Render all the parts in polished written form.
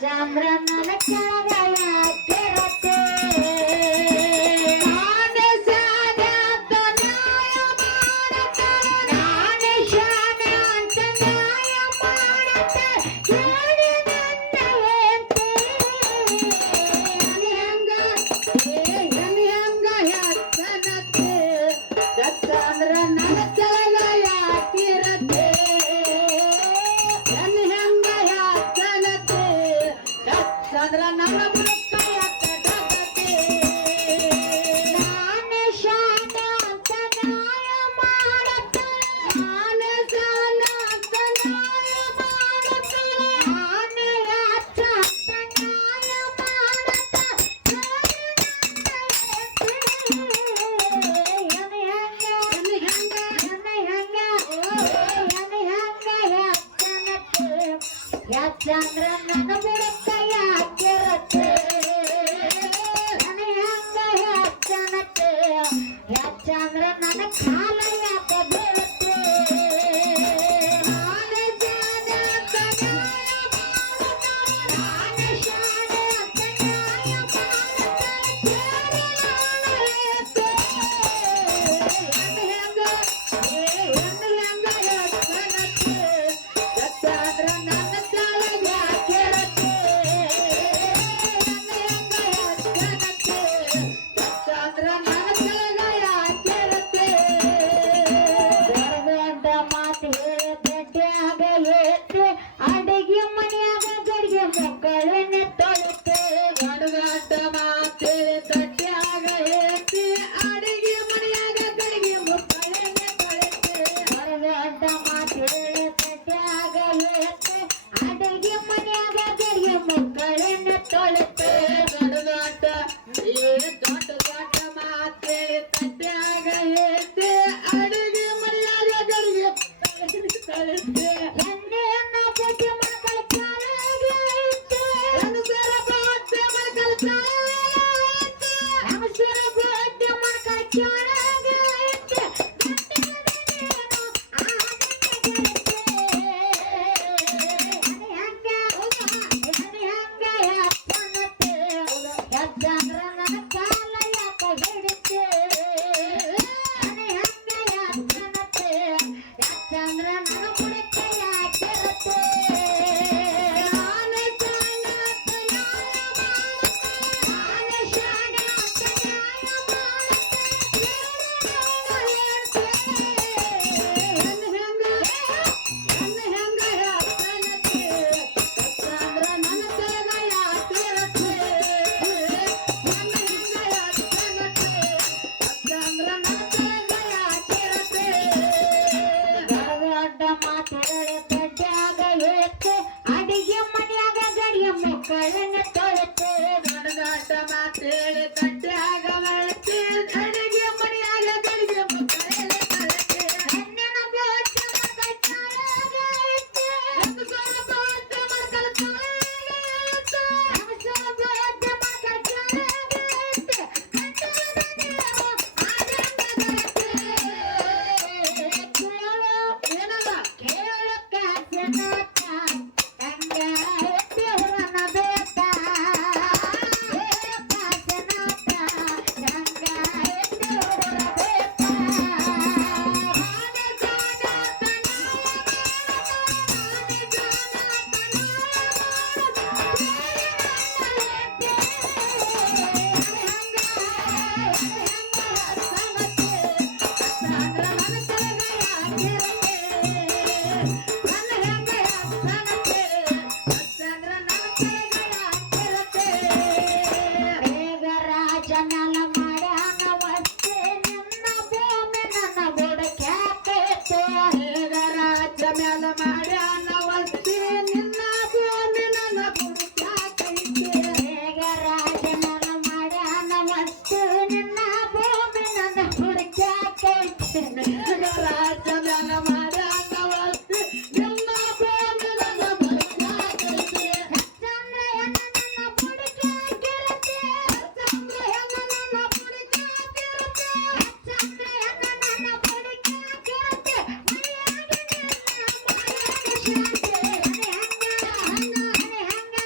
ಚಂದ್ರ ನನ್ನ ಕೆಳಗ ಯಾಕಿರತ್ತೆ ನಾನೇ ಶಾನೆ ಅಂತ ನ್ಯಾಯ ಮಾಡತ್ತೆ ನಾನೇ ಶಾನೆ ಅಂತ ನ್ಯಾಯ ಮಾಡತ್ತೆ ಹೇಳಿ ನನ್ನ ಹೆಂಡತಿ ಹೆಂಗ ಯಾಕನತ್ತೆ ಚಂದ್ರ ನನ್ನ ಕೆಳಗ ಯಾಕಿರತ್ತೆ ಹೆಂಗ ಯಾಕನತ್ತೆ ಚಂದ್ರ ನನ್ನ ಬುಡಕ್ಕ ಯಾಕಡತ್ತೆ ನಾನೇ ಶಾನೆ ಅಂತ ನ್ಯಾಯ ಮಾಡತ್ತೆ ನಾನೇ ಶಾನೆ ಅಂತ ನ್ಯಾಯ ಮಾಡತ್ತೆ ನಾನೇ ಯಾಕ ಅಂತ ನ್ಯಾಯ ಮಾಡತ್ತೆ ಚಂದ್ರ ನನ್ನ ಬುಡಕ್ಕ ಯಾಕಿರತ್ತೆ ಹೆಂಗ ಯಾಚನತ್ತೆ ಚಂದ್ರ ನನ್ನ ಕಾಲ ಯಾಕ ಬೀಳುತ್ತೆ ನಾನೇ ಶಾನೆ ಅಂತ ನ್ಯಾಯ ಮಾಡತ್ತೆ ನಾನೇ ಶಾನೆ ಅಂತ ನ್ಯಾಯ ಮಾಡತ್ತೆ ಚಂದ್ರ ನನ್ನ ಕೆಳಗ ಯಾಕಿರತ್ತೆ ಚಂದ್ರ ನನ್ನ ಕೆಳಗ ಯಾಕಿರತ್ತೆ ದೊಡ್ಡ ಮಾತು ಗಡ್ಡ್ಯಾಗ ಏತೆ ಅಡಿಗೆ ಮನ್ಯಾಗ ಗಡಿಗೆ ಮಕ್ಕಳನ್ನ ತೊಳುತ್ತೆ ಗಡ್ಡ ಮಾತು ಗಡ್ಡ್ಯಾಗ ಏತೆ ಅಡಿಗೆ ಮನ್ಯಾಗ ಗಡಿಗೆ ಮಕ್ಕಳನ್ನ ತೊಳುತ್ತೆ ದೊಡ್ಡ ಮಾತು ಗಡ್ಡ್ಯಾಗ ಏತೆ ಅಡಿಗೆ ಮನ್ಯಾಗ ಗಡಿಗೆ ಮಕ್ಕಳನ್ನ ತೊಳುತ್ತೆ ದೊಡ್ಡ ಮಾತೇಳಿ ತಟ್ಟ್ಯಾಗ ಏತೆ ಅಡಿಗೆ ಮನ್ಯಾಗ ಗಡಿಗೆ ತೊಳುತ್ತೆ ಎಣ್ಣೆಯನ್ನ ಪೂಜೆ ಮಕ್ಕಳ ಕಾಲಿಗೆ ಐತೆ ಹೆಂಗಸರ ಬೊಟ್ಟೆ ಮಕ್ಕಳ ಕಾಲಿಗೆ ಐತೆ ಹೆಂಗಸರ ಬೊಟ್ಟೆ ಮಕ್ಕಳ ಕಾಲಿಗೆ ಐತೆ ಚಂದ್ರ ನನ್ನ ಕಾಲ ಯಾಕ ಹಿಡಿತೆ ಚಂದ್ರ ನನ್ನ ಬುಡಕ್ಕ ಯಾಕಿರತ್ತೆ ನಾನೇ ಶಾನೆ ಅಂತ ನ್ಯಾಯ ಮಾಡತ್ತೆ ನಾನೇ ಶಾನೆ ಅಂತ ನ್ಯಾಯ ಮಾಡತ್ತೆ ಹೆಂಗ ಯಾಕನತ್ತೆ ಚಂದ್ರ ನನ್ನ ಕೆಳಗ ಯಾಕಿರತ್ತೆ ಚಂದ್ರ ನನ್ನ ಕೆಳಗ ಯಾಕಿರತ್ತೆ ದೊಡ್ಡ ಮಾತುಗಳ ಗಡ್ಡ್ಯಾಗ ಏತೆ ಅಡಿಗೆ ಮನ್ಯಾಗ ಗಡಿಗೆ ಮಕ್ಕಳನ್ನ ತೊಳುತ್ತೆ ದೊಡ್ಡ ಮಾತೇಳಿ ಗಡ್ಡ್ಯಾಗ ಏತೆ ಅಡಿಗೆ ಮನ್ಯಾಗ ಗಡಿಗೆ ಮಕ್ಕಳನ್ನ ತೊಳುತ್ತೆ ಹೆಣ್ಣಿನ ಬೊಟ್ಟೆ ಮಕ್ಕಳ ಕಾಲಿಗೆ ಐತೆ ಹೆಂಗಸರ ಬೊಟ್ಟೆ ಮಕ್ಕಳ ಕಾಲಿಗೆ ಐತೆ ಹೆಂಗಸರ ಬೊಟ್ಟೆ ಮಕ್ಕಳ ಕಾಲಿಗೆ ಐತೆ ಕೇಳು ಕಾಸನಾಥ ಹಂಗ ದೇವರನ್ನ ಬೇಕ ಕೇಳು ಕಾಸನಾಥ ಹಂಗ ದೇವರ ಬೇಕ ನಾನೇ ಜಾನ ಅಂತ ನ್ಯಾಯ ಮಾಡತ್ತೆ ಮೇಘರಾಜನೆಲ್ಲ ಮಾಡ್ಯಾನ ವಸ್ತಿ ನಿನ್ನ ಭೂಮಿ ನನ್ನ ಬುಡಕ್ಯಾಕೈತೆ ಮೇಘರಾಜ ಮ್ಯಾಲ ಮಾಡ್ಯಾನ ವಸ್ತಿ ನಿನ್ನ ಭೂಮಿ ನನ್ನ ಬುಡಕ್ಯಾಕೈತೆ ಮೇಘರಾಜನೆಲ್ಲ ಮಾಡ್ಯಾನ ವಸ್ತಿ ನಿನ್ನ ಭೂಮಿ ನನ್ನ ಬುಡಕ್ಯಾಕೈತೆ ಮೇಘರಾಜ ಮ್ಯಾಲ ಮಾಡ್ಯಾನ ವಸ್ತಿ ನಿನ್ನ ಭೂಮಿ ನನ್ನ ಬುಡಕ್ಯಾಕೈತೆ ಚಂದ್ರ ಹೆಂಗ ನನ್ನ ಬುಡಕ್ಯಾಕಿರತ್ತೆ ಚಂದ್ರ ಹೆಂಗ ನನ್ನ ಬುಡಕ್ಯಾಕಿರತ್ತೆ ಚಂದ್ರ ಹೆಂಗ ನನ್ನ ಬುಡಕ್ಯಾಕಿರತ್ತೆ ಮೈಯಾಗ ನಿನ್ನ ಮಾಯನ ಶಾಂತಿ ಹೆಂಗ ಹೆಂಗ ಹೆಂಗ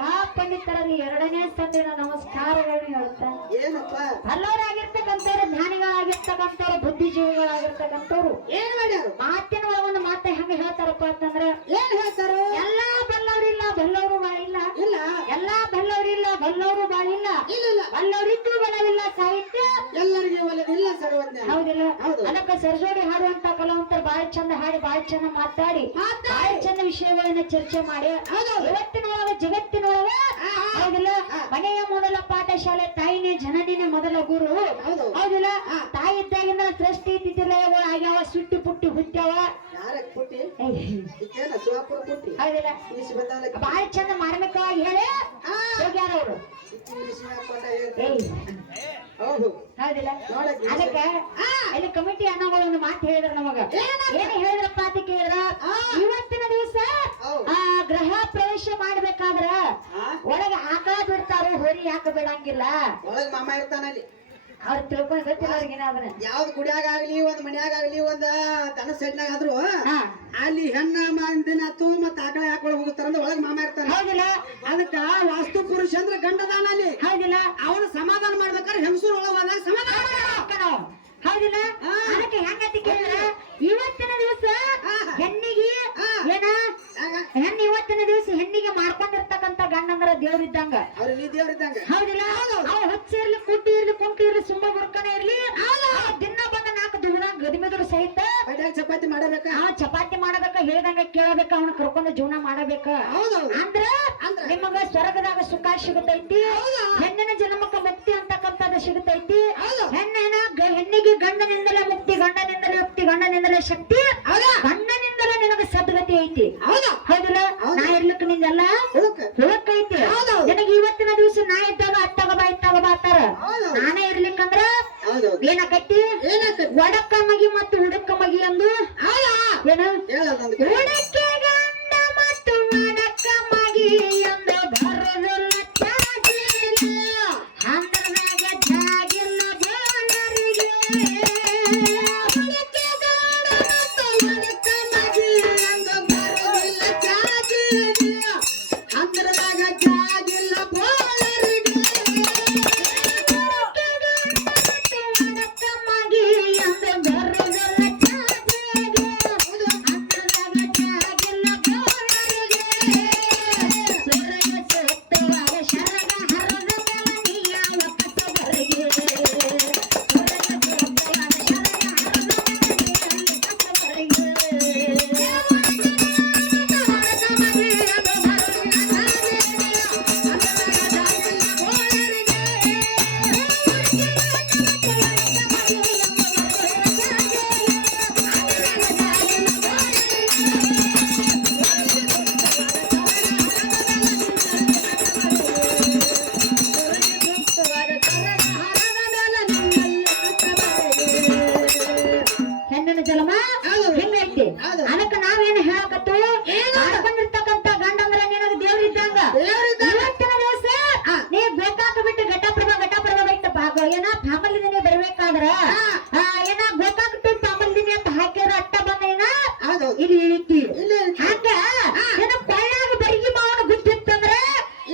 ಮಹಾಪಂಡಿತರಲ್ಲಿ ಎರಡನೇ ಸಂದಿನ ನಮಸ್ಕಾರಗಳನ್ನು ಹೇಳ್ತಾ ಏನಪ್ಪ ಬಲ್ಲವರಾಗಿರ್ತಕ್ಕಂಥವ್ರು ಜ್ಞಾನಿಗಳಾಗಿರ್ತಕ್ಕಂಥವ್ರು ಬುದ್ಧಿಜೀವಿಗಳಾಗಿರ್ತಕ್ಕಂಥವ್ರು ಏನ್ ಮಾಡ್ಯಾರು ಮಾತಿನ ಒಂದು ಮಾತೆ ಹೆಂಗ ಹೇಳ್ತಾರಪ್ಪ ಅಂತಂದ್ರ ಏನ್ ಹೇಳ್ತಾರು ಎಲ್ಲಾ ಬಲ್ಲವರಿಲ್ಲ ಬಲ್ಲವರು ಬಾಳಿಲ್ಲ ಇಲ್ಲ ಎಲ್ಲಾ ಬಲ್ಲವರಿಲ್ಲ ಬಲ್ಲವರು ಬಾಳಿಲ್ಲ ಇಲ್ಲ ಬಲ್ಲವರಿದ್ದು ಬಲವಿಲ್ಲ ಸಾಹಿತ್ಯ ಎಲ್ಲರಿಗೆ ಒಲವಿಲ್ಲ ಸರ್ವಜ್ಞ ಹೌದಿಲ್ಲ ಹೌದು. ಅದಕ್ಕ ಸರ್ಜೋಡಿ ಹಾಡುವಂತ ಕಲಾವಂತರು ಬಾಳಿ ಚಂದ ಹಾಡಿ ಬಾಳಿ ಚಂದ ಮಾತಾಡಿ ಬಾಳಿ ಚಂದ ವಿಷಯಗಳನ್ನ ಚರ್ಚೆ ಮಾಡಿ ಇವತ್ತಿನೊಳಗ ಜಗತ್ತಿನೊಳಗ ಹೌದಿಲ್ಲ ಮನೆಯ ಮೊದಲ ಪಾಠಶಾಲೆ ತಾಯಿನೇ ಜನನಿನೇ ಮೊದಲ ಗುರು ಹೌದಿಲ್ಲ ತಾಯಿ ಇದ್ದಾಗಿಂದ ಸೃಷ್ಟಿ ತಿಥಿಲಯಗಳು ಆಗ್ಯಾವ ಸುಟ್ಟಿ ಪುಟ್ಟಿ ಹುಟ್ಟ್ಯಾವ ಯಾರಕ್ ಪುಟ್ಟಿ ಇದೇನ ಸುವಾಪುರ ಪುಟ್ಟಿ ಹೌದಿಲ್ಲ ಇಂಗ್ಲಿಷ್ ಬಂದಾಲ ಬಾಳಿ ಚಂದ ಮಾರ್ಮಿಕವಾಗಿ ಹೇಳಿ ಹೋಗ್ಯಾರ ಅವರು ಇಂಗ್ಲಿಷ್ ಹಾಕೊಂಡ ಹೌದು ಹೌದಿಲ್ಲ ನೋಡಕ್ಕೆ ಅದಕ್ಕ ಇಲ್ಲಿ ಕಮಿಟಿ ಅನ್ನೋಗಳು ಮಾತು ಹೇಳಿದ್ರ ನಮಗ ಏನ್ ಹೇಳಿದ್ರಪ್ಪ ಅಂತ ಕೇಳಿದ್ರ ಇವತ್ತಿನ ದಿವಸ ಗ್ರಹ ಪ್ರವೇಶ ಮಾಡ್ಬೇಕಾದ್ರ ಒಳಗ ಆಕಳ ಬಿಡ್ತಾರೋ ಹೊರಿ ಯಾಕ ಬಿಡಂಗಿಲ್ಲ ಒಳಗ್ ಮಾಮ ಇರ್ತಾನಲ್ಲಿ ಅವ್ರು ತಿಳ್ಕೊಂಡ್ ಗೊತ್ತಿಲ್ಲ ಅವ್ರಿಗೆ ಅದನ್ನ ಯಾವ್ದು ಗುಡಿಯಾಗ ಆಗ್ಲಿ ಒಂದ್ ಮನ್ಯಾಗ ಆಗ್ಲಿ ಒಂದ್ ದನ ಸೈಡ್ನಾಗ ಆದ್ರೂ ಅಲ್ಲಿ ಹೆಣ್ಣ ಮಂದಿನ ಆತು ಮತ್ತ ಆಕಳ ಹಾಕೊಳ ಹೋಗ್ತಾರ ಅಂದ್ರೆ ಒಳಗ್ ಮಾಮ ಇರ್ತಾನ ಹೌದಿಲ್ಲ ಅದಕ್ಕ ವಾಸ್ತು ಪುರುಷ ಅಂದ್ರೆ ಗಂಡದಾನ ಅಲ್ಲಿ ಹೌದಿಲ್ಲ ಅವನು ಸಮಾಧಾನ ಮಾಡ್ಬೇಕಾದ್ರೆ ಹೆಂಗಸೂರ್ ಒಳಗ ಹೋದಾಗ ಸಮಾಧಾನ ಹೌದಿಲ್ಲ ಅದಕ್ಕೆ ಹೆಂಗಂತ ಕೇಳಿದ್ರ ಇವತ್ತಿನ ದಿವಸ ಹೆಣ್ಣಿಗೆ ಏನ ಹೆಣ್ಣು ಇವತ್ತಿನ ದಿವಸ ಹೆಣ್ಣಿಗೆ ಮಾಡ್ಕೊಂಡಿರ್ತಕ್ಕಂತ ಗಂಡ ಅಂದ್ರ ದೇವ್ರಿದ್ದಂಗ ಅವ್ರು ನೀ ದೇವ್ರಿದ್ದಂಗ ಹೌದಿಲ್ಲ ಅವ್ ಹುಚ್ಚ ಇರ್ಲಿ ಕುಟ್ಟಿ ಇರ್ಲಿ ಕುಂಟಿ ಇರ್ಲಿ ಸುಮ್ಮ ಬುರ್ಕನ ಇರ್ಲಿ ದಿನ ಬಂದ 4 ದುಗುಣ ಗದಿಮೆದ್ರು ಸಹಿತ ಚಪಾತಿ ಮಾಡಬೇಕ ಚಪಾತಿ ಮಾಡಬೇಕ ಹೇಳ್ದಂಗ ಕೇಳಬೇಕ ಅವನ ಕರ್ಕೊಂಡು ಜೀವನ ಮಾಡಬೇಕ ಅಂದ್ರ ನಿಮಗ ಸ್ವರ್ಗದಾಗ ಸುಖ ಸಿಗುತ್ತೈತಿ ಹೆಣ್ಣಿನ ಜನ್ಮಕ್ಕ ಮುಕ್ತಿ ಅಂತಕ್ಕಂಥದ್ದು ಸಿಗುತ್ತೈತಿ ಹೆಣ್ಣಿಗೆ ಗಂಡನಿಂದಲೇ ಮುಕ್ತಿ ಗಂಡನಿಂದಲೇ ಮುಕ್ತಿ ಗಂಡನಿಂದಲೇ ಶಕ್ತಿ ಗಂಡನಿಂದಲೇ ನಿನಗ ಸದ್ಗತಿ ಐತಿ ಹೌದಿಲ್ಲ ನಾ ಇರ್ಲಿಕ್ಕೆ ನಿಂದೆಲ್ಲ ಹುಳಕ್ಕೈತಿ ನಿನಗೆ ಇವತ್ತಿನ ದಿವಸ ನಾ ಇದ್ದಾಗ ಅತ್ತಾಗ ಬಾ ಇತ್ತಾಗ ಬಾತಾರ ನಾನೇ ಇರ್ಲಿಕ್ಕಂದ್ರ ಏನಕತ್ತಿ ಒಡಕ್ಕ ಮಗಿ ಮತ್ತು ಹುಡುಕ ಮಗಿ ಅಂದು ಏನು ಹುಡುಕೆ ಗಂಡ ಮತ್ತು ಒಡಕ್ಕ ಮಗಿ ಎಂದು ಬರೋದಿಲ್ಲ ಹಂದ್ರದಾಗ ಜಾಗಿಲ್ಲ ಬೋಳರಿಗೆ ಹುಡುಕೆ ಗಂಡ ಮತ್ತು ಒಡಕ್ಕ ಮಗಿ ಎಂದು ಬರೋದಿಲ್ಲ ಜಾಗಿಲ್ಲ ಹಂದ್ರದಾಗ ಜಾಗಿಲ್ಲ ಬೋಳರಿಗೆ ಜಲಮ ಹೆಂಗೈತಿ ಅದಕ್ಕ ನಾವೇನು ಹೇಳಕತ್ತು ಮಾಡ್ಕೊಂಡಿರ್ತಕ್ಕಂತ ಗಂಡ ಅಂದ್ರ ನಿನಗ ದೇವ್ರಿದ್ದಂಗ ಇವತ್ತಿನ ದಿವಸ ನೀ ಗೋಕಾಕ ಬಿಟ್ಟು ಘಟಪ್ರಭಾ ಬಿಟ್ಟು ಏನ ಪಾಮಲ್ದಿನೇ ಬರ್ಬೇಕಾದ್ರ ಏನ ಗೋಕಾಕ ಟು ಪಾಮಲ್ದಿನಿ ಅಂತ ಹಾಕಿದ್ರ ಅಟ್ಟ ಬಂದೇನ ಇಲ್ಲಿ ಇಳಿತಿ ಹಂಗ ಏನ ಕೊಳ್ಳಾಗ ಬರಿಗಿ ಮಾವನ ಗುದ್ದಿತ್ತಂದ್ರ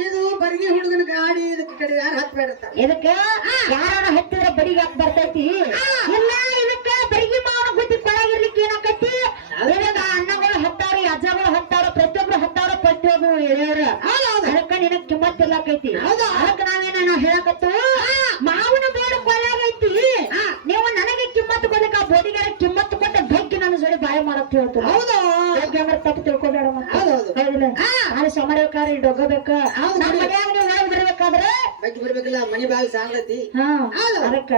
ಇದು ಬರಿಗಿ ಹುಡುಗನ ಗಾಡಿ ಇದಕ್ಕೆ ಕಡೆ ಯಾರು ಹತ್ಬೇಡ್ತಾರ ಇದಕ್ಕ ಯಾರ ಹತ್ತಿರ ಬಡಿಗೆ ಹಾಕಿ ಬರ್ತೈತಿ ಇಲ್ಲ ಇದಕ್ಕ ಬರಿಗಿ ಮಾವನ ಗುದ್ದಿ ಕೊಳಗಿರ್ಲಿಕ್ಕೆ ಏನಾಕೈತಿ ಅಣ್ಣಗಳು ಹತ್ತಾರ ಅಜ್ಜಗಳು ಹತ್ತಾರ ಪ್ರತಿಯೊಬ್ರು ಹತ್ತಾರ ಪ್ರತಿಯೊಬ್ರು ಎಳೆಯವ್ರ ಅದಕ್ಕ ನಿನಗ್ ಕಿಮ್ಮತ್ತಿರ್ಲಾಕೈತಿ ಅದಕ್ಕ ನಾವೇನ ಹೇಳಕತ್ತು ಮಾವನ ಬೋರ್ಡ್ ಕೊಳಗೈತಿ ನೀವು ನನಗೆ ಕಿಮ್ಮತ್ತು ಕೊಡ್ಲಿಕ್ಕೆ ಆ ಬೋಡಿಗಾರ ಕಿಮ್ಮತ್ತು ಕೊಟ್ಟ ಬಗ್ಗೆ ನನ್ನ ಜೋಡಿ ಬಾಯಿ ಮಾಡಕ್ ಹೇಳ್ತಾರೆ ಅಂದ್ರೆ ತಪ್ಪು ತಿಳ್ಕೊಬೇಡ ಹೌದಿಲ್ಲ ನಾನು ಸಮರಕಾರ ಡೊಗ್ಗಬೇಕ ನಮ್ಮ ಮನ್ಯಾಗ ನೀವು ಒಳಗ್ ಬರ್ಬೇಕಾದ್ರೆ ಬರ್ಬೇಕಿಲ್ಲ ಮನಿ ಬಾಗಿಲು ಸಾಂಗತಿ ಅದಕ್ಕ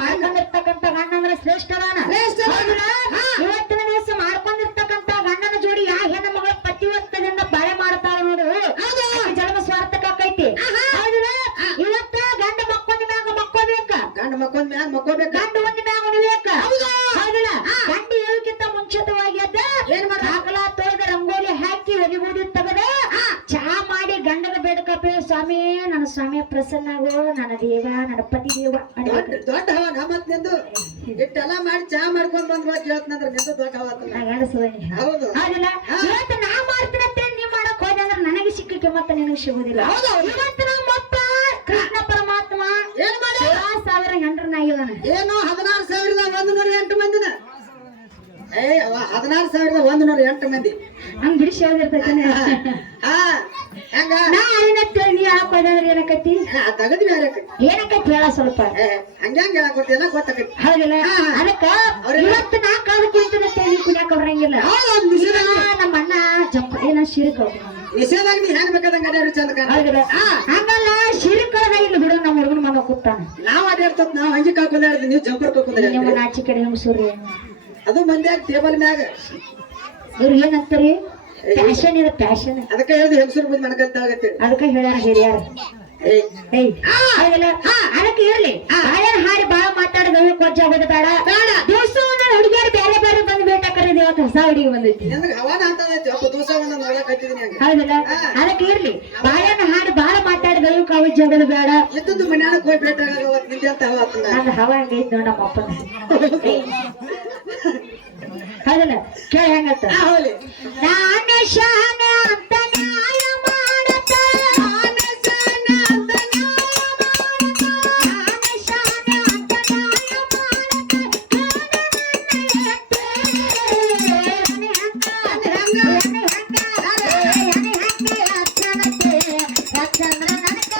ಮಾಡ್ಕೊಂಡಿರ್ತಕ್ಕಂತ ಗಂಡ ಅಂದ್ರೆ ಶ್ರೇಷ್ಠದಾನ ಇವತ್ತಿನ ದಿವಸ ಮಾಡ್ಕೊಂಡಿರ್ತಕ್ಕಂತ ಗಂಡನ ಜೋಡಿ ಯಾ ಹೆಣ್ಣು ಮಗಳ ಪತಿವತ್ತದಿಂದ ಬಾಳೆ ಮಾಡ್ತಾಳ ನೋಡು ಜನ್ಮ ಸ್ವಾರ್ಥಕೈತಿ ಹೌದಿಲ್ಲ ಇವತ್ತ ಗಂಡ ಮಕ್ಕೊಂದ ಮ್ಯಾಗ ಮಕ್ಕೋಬೇಕ ಗಂಡ ಮಕ್ಕೊಂದ ಮ್ಯಾಗ ಮಕ್ಕೋಬೇಕ ಗಂಡ ಒಂದ್ ಮ್ಯಾಗ ಉಣಿಬೇಕ ಹೌದಿಲ್ಲ ಗಂಡ ಹೇಳಕ್ಕಿಂತ ಮುಂಚಿತವಾಗಿ ಅದ ಏನ್ ಮಾಡ ಹಾಕಲ ತೊಳೆದ ರಂಗೋಲಿ ಹಾಕಿ ಒದಿಬೂದಿ ತಗದ ಚಹಾ ಮಾಡಿ ಗಂಡನ ಬೇಡಕಪ್ಪೆ ಸ್ವಾಮಿ ನನ್ನ ಸ್ವಾಮಿಯ ಪ್ರಸನ್ನ ಆಗೋ ನನ್ನ ದೇವ ನನ್ನ ಪತಿ ದೇವ ದೊಡ್ಡ ಹವ ನಮ್ಮತ್ ನಿಂದು ಇಟ್ಟೆಲ್ಲ ಮಾಡಿ ಚಹಾ ಮಾಡ್ಕೊಂಡ್ ಬಂದ್ ಕೇಳ್ತಂದ್ರ ನಿಂದು ದೊಡ್ಡ ಹವ ಹೌದು ಹೌದಿಲ್ಲ ಇವತ್ತು ನಾ ಮಾಡ್ತೀನಂತ ನೀವ್ ಮಾಡಕ್ ಹೋದೆ ಅಂದ್ರೆ ನನಗೆ ಸಿಕ್ಕಕ್ಕೆ ಮತ್ತೆ ನಿನಗೆ ಸಿಗುದಿಲ್ಲ. ಇವತ್ತು ನಮ್ಮಪ್ಪ ಕೃಷ್ಣ ಪರಮಾತ್ಮ ಏನ್ ಮಾಡಿ 16,000 ಹೆಂಡ್ರನಾಗಿದ್ದಾನೆ. ಏನು 16,108 ಮಂದಿನ 16,108 ಮಂದಿ ಹಂಗ್ ಬಿಡಿಸಿ ಹೇಳ್ದಿರ್ತೈತಾನೆ. ಹಾ ಹೆಂಗ ನಾ ಏನಂತೇಳಿ ನೀ ಹಾಕೋದಂದ್ರೆ ಏನಕೈತಿ ತಗದ್ ಬೇರೆ ಏನಕೈತಿ ಹೇಳ ಸ್ವಲ್ಪ. ಹಂಗ್ಯಾಂಗ ಹೇಳಕೊಡ್ತೀನ ಗೊತ್ತಾಕೈತಿ. ಹೌದಿಲ್ಲ ಅದಕ್ಕ ಇವತ್ತು ನಾ ಕಾದು ಕುಳಿತಂತೇಳಿ ಕುಡಿಯಾಕ ಬರಂಗಿಲ್ಲ. ನಮ್ಮ ಅಣ್ಣ ಜಪ್ಪ ಏನ ಶಿರಕ ನಿಷೇಧಾಗ ನೀ ಹೆಂಗ್ ಬೇಕಾದಂಗ ಅಡ್ಯಾಡು ಚಂದ ಕಾಣ. ಹೌದಿಲ್ಲ ಹಂಗಲ್ಲ ಶಿರಕದ ಇಲ್ಲಿ ಬಿಡು ನಮ್ಮ ಹುಡುಗನ ಮಗ ಕೂತಾನ. ನಾವ್ ಅಡ್ಯಾಡ್ತತ್ ನಾವ್ ಹಂಗಿ ಕಾಕೊಂಡ್ ನೀವು ಜಂಪರ್ ಕಾಕೊಂಡ್ ನಿಮ್ಮ ನಾಚಿ ಕಡೆ ಹೆಂಗ್ ಸೂರ್ಯ ಅದು ಮಂದ್ಯಾಗ ಟೇಬಲ್ ಮ್ಯಾಗ ಇವ್ರು ಏನಂತಾರಿ ಪ್ಯಾಶನ್ ಇದೆ ಪ್ಯಾಶನ್. ಅದಕ್ಕೆ ಹೇಳ್ದು ಹೆಂಗಸರು ಬಂದ್ ಮನಕಂತ ಆಗತ್ತೆ. ಅದಕ್ಕೆ ಹೇಳ್ಯಾರ ಹಿರಿಯಾರ ಅದಕ್ಕೆ ಇರ್ಲಿ ಬಾಳೆನ ಹಾಡಿ ಬಾಳ ಮಾತಾಡೋದು ಕೊಜ್ಜ ಆಗೋದು ಬೇಡ. ದಿವಸ ಹುಡುಗಿಯರು ಬೇರೆ ಬೇರೆ ಬಂದು ಬೇಟ ಕರೀದಿ ಇವತ್ತು ಹೊಸ ಹುಡುಗಿ ಬಂದೈತಿ. ಹವಾನ ಅಂತದೈತಿ ಒಬ್ಬ ದಿವಸ ಒಂದೊಂದು ನೋಡಕ್ ಹತ್ತಿದೀನಿ ಹಂಗ. ಹೌದಲ್ಲ ಅದಕ್ಕೆ ಇರ್ಲಿ ಬಾಳೆನ ಹಾಡಿ ಬಾಳ ಮಾತಾಡಿದವು ಕವಜ್ ಆಗೋದು ಬೇಡ. ಇದ್ದದ್ದು ಮನ್ಯಾನಕ್ ಹೋಗಿ ಬೇಟ ಆಗವತ್ ನಿಂದೆ ಅಂತ ಹವಾ ಆತನ. ನಂದು ಹವಾ ಹಂಗೈತಿ ನೋಡ ನಮ್ಮ ಅಪ್ಪನ. ಹೌದಲ್ಲ ಕೇಳಿ ಹೆಂಗತ್ತ ನಾನೇ ಶಾನ ಅಂತ ನ್ಯಾಯ ಮಾಡತ ನಾನೇ ಶಾನ ಅಂತ ಚಂದ್ರ ನನ್ನ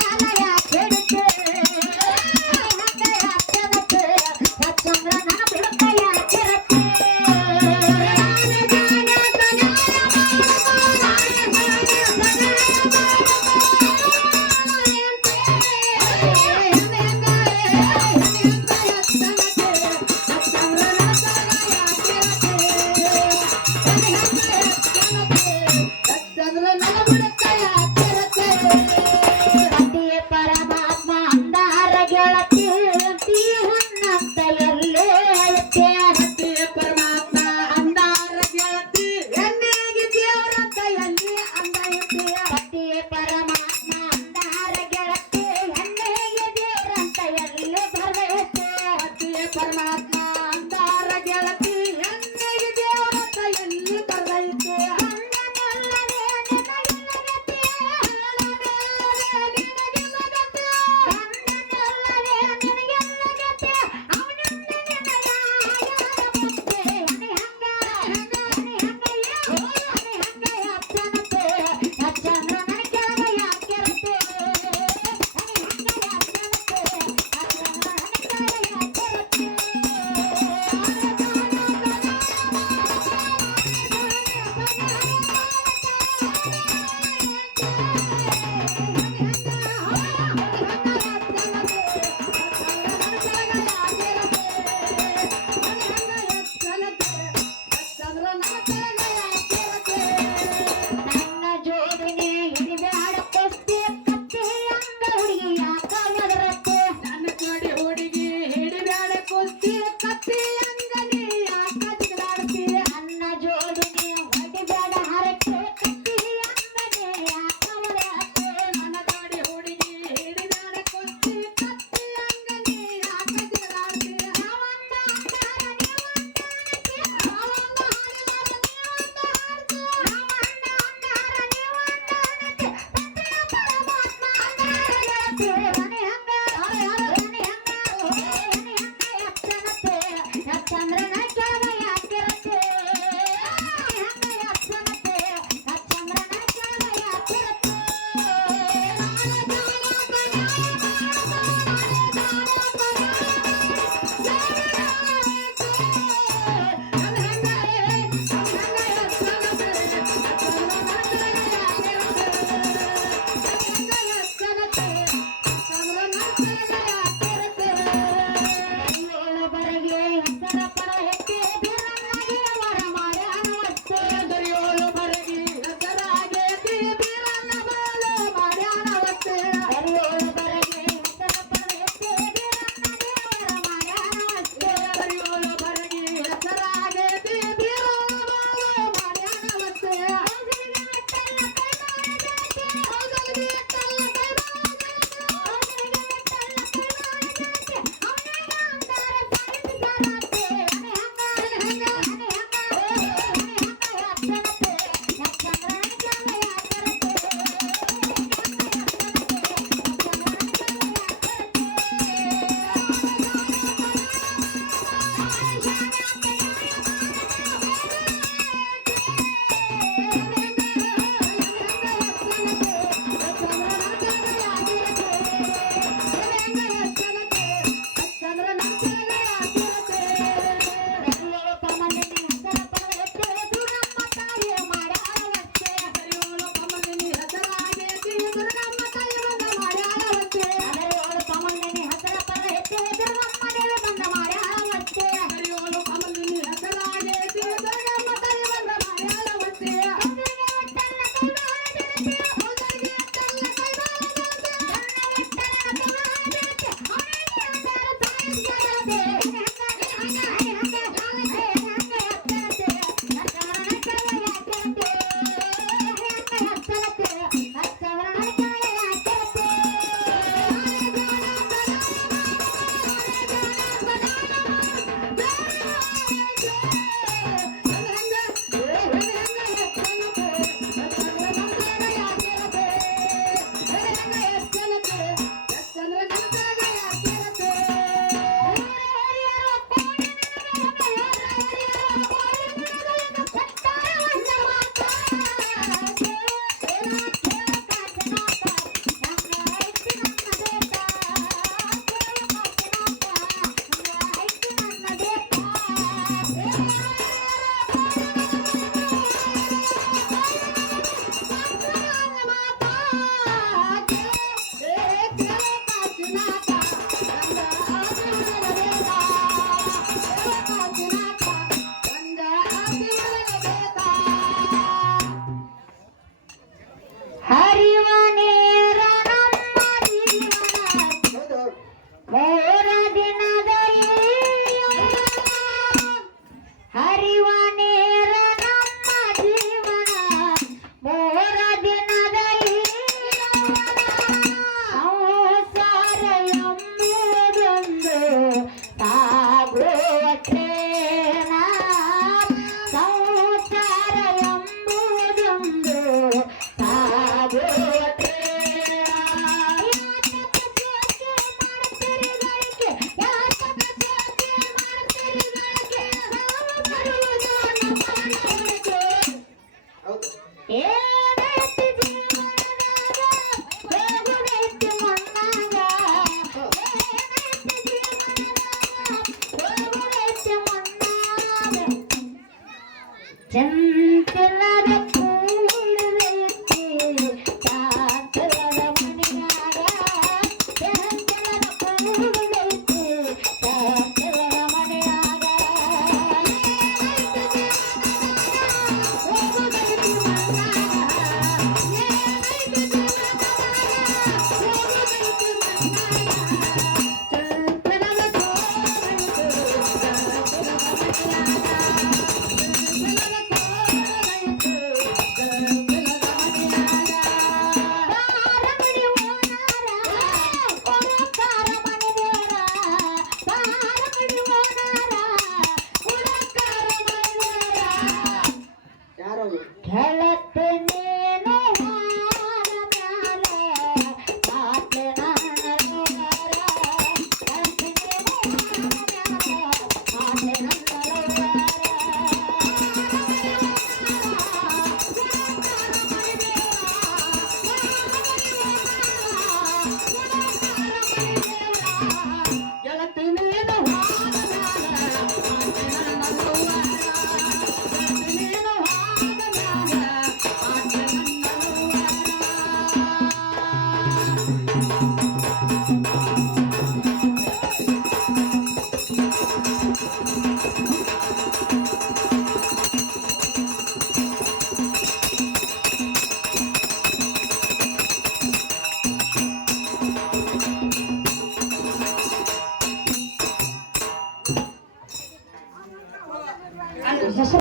ಮಾಡ